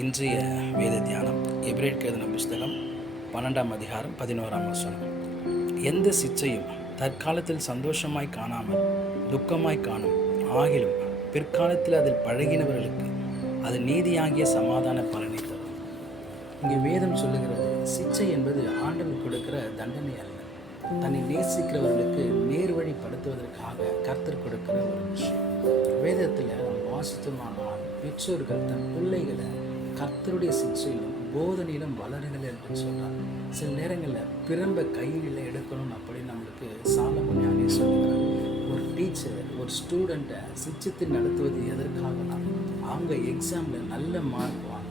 இன்றைய வேத தியானம் எபிரேட் எழுதின புஸ்தகம் பன்னெண்டாம் அதிகாரம் பதினோராம் வசனம். எந்த சிச்சையும் தற்காலத்தில் சந்தோஷமாய் காணாமல் துக்கமாய் காணும் ஆகிலும் பிற்காலத்தில் அதில் பழகினவர்களுக்கு அது நீதியாகிய சமாதான பலனை தரும். இங்கே வேதம் சொல்லுகிறது சிச்சை என்பது ஆண்டவர் கொடுக்கிற தண்டனை அல்ல. தன்னை நேசிக்கிறவர்களுக்கு நேர்வழிப்படுத்துவதற்காக கர்த்தர் கொடுக்கிற ஒரு விஷயம். வேதத்தில் நாம் வாசித்தோமானால் பெற்றோர்கள் தன் பிள்ளைகளை கர்த்தருடைய சிச்சையிலும் போதனையிலும் வளருங்கள் என்று சொல்றார் சில நேரங்களில் பிரம்ப கையில் எடுக்கணும் அப்படின்னு நம்மளுக்கு சாலமொழியானே சொல்லுகிறார். ஒரு டீச்சர் ஒரு ஸ்டூடெண்ட்டை சிச்சித்து நடத்துவது எதற்காகனா அவங்க எக்ஸாமில் நல்ல மார்க் வாங்க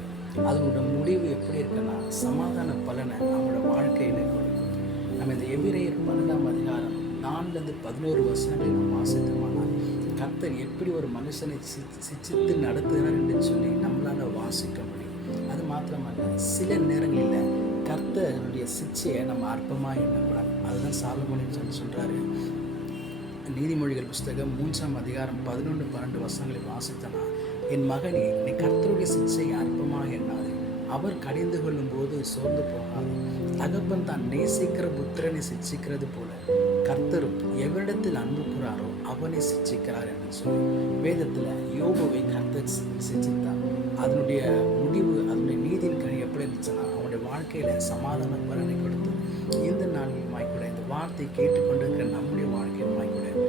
அதனோட முடிவு எப்படி இருக்குன்னா சமாதான பலனை நம்மளோட வாழ்க்கையில் கொடுக்கும். நம்ம இந்த எபிரேயர் பன்னெண்டாம் அதிகாரம் நாலுலேருந்து பதினோரு வருஷம் நம்ம வாசித்தோமானால் கர்த்தர் எப்படி ஒரு மனுஷனை சிச்சித்து நடத்துகிறார் என்று சொல்லி நம்மளால் வாசிக்க முடியும். அது மாத்திரமல்ல சில நேரங்களில் கர்த்தருடைய சிச்சையை நம்ம அற்பமாக எண்ணக்கூடாது. அதுதான் சாலமோனின்னு சொல்லி சொல்கிறாரு நீதிமொழிகள் புஸ்தகம் மூன்றாம் அதிகாரம் பதினொன்று பன்னெண்டு வருஷங்களை வாசித்தனா என் மகனே நீ கர்த்தருடைய சிச்சையை அற்பமாக எண்ணாது. அவர் கடிந்து கொள்ளும் போது சோர்ந்து போகாது. தகப்பன் தான் நேசிக்கிற புத்திரனை சிச்சிக்கிறது போல கர்த்தரும் யாரிடத்தில் அன்பு கூறாரோ அவனை சிச்சிக்கிறார் என்று சொல்லி வேதத்தில் யோகுவை கர்த்தர் சிச்சித்தார். அதனுடைய முடிவு அதனுடைய நீதியின் கணி எப்படி இருந்துச்சுன்னா அவனுடைய வாழ்க்கையில் சமாதான பலனை கொடுத்து இந்த நாளிலுமாய் வாய்க்கூட இந்த வார்த்தை கேட்டுக்கொண்டிருக்கிற நம்முடைய வாழ்க்கையுமாய் வாய்க்கூட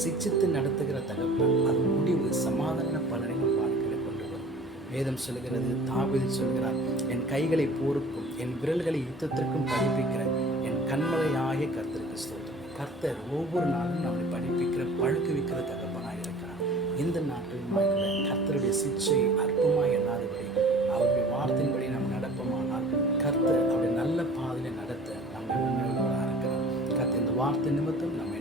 சிச்சித்து நடத்துகிற தகப்பன் அதன் முடிவு சமாதான பலனை நம் வாழ்க்கையில் கொண்டு வரும். வேதம் சொல்கிறது தாவீது சொல்கிறார் என் கைகளை போருக்கும் என் விரல்களை யுத்தத்திற்கும் படிப்பிக்கிற என் கண்மலையாகிய கர்த்தருக்கு ஸ்தோத்திரம் கர்த்தர் ஒவ்வொரு நாளும் நம்மளை படிப்பிக்கிற பழுக்குவிக்கிற தகப்பனாக இருக்கிறார். இந்த நாட்களுமாய் கர்த்தருடைய சிச்சை அற்பமாய் எண்ணாதபடி அவருடைய வார்த்தையின்படி நாம் நடப்போமானால் கர்த்தர் அவருடைய நல்ல பாதையில நடத்த நம்மை உண்மையுள்ளவராக இருக்கிறார். கர்த்தர் இந்த வார்த்தை நிமித்தம் நம்மை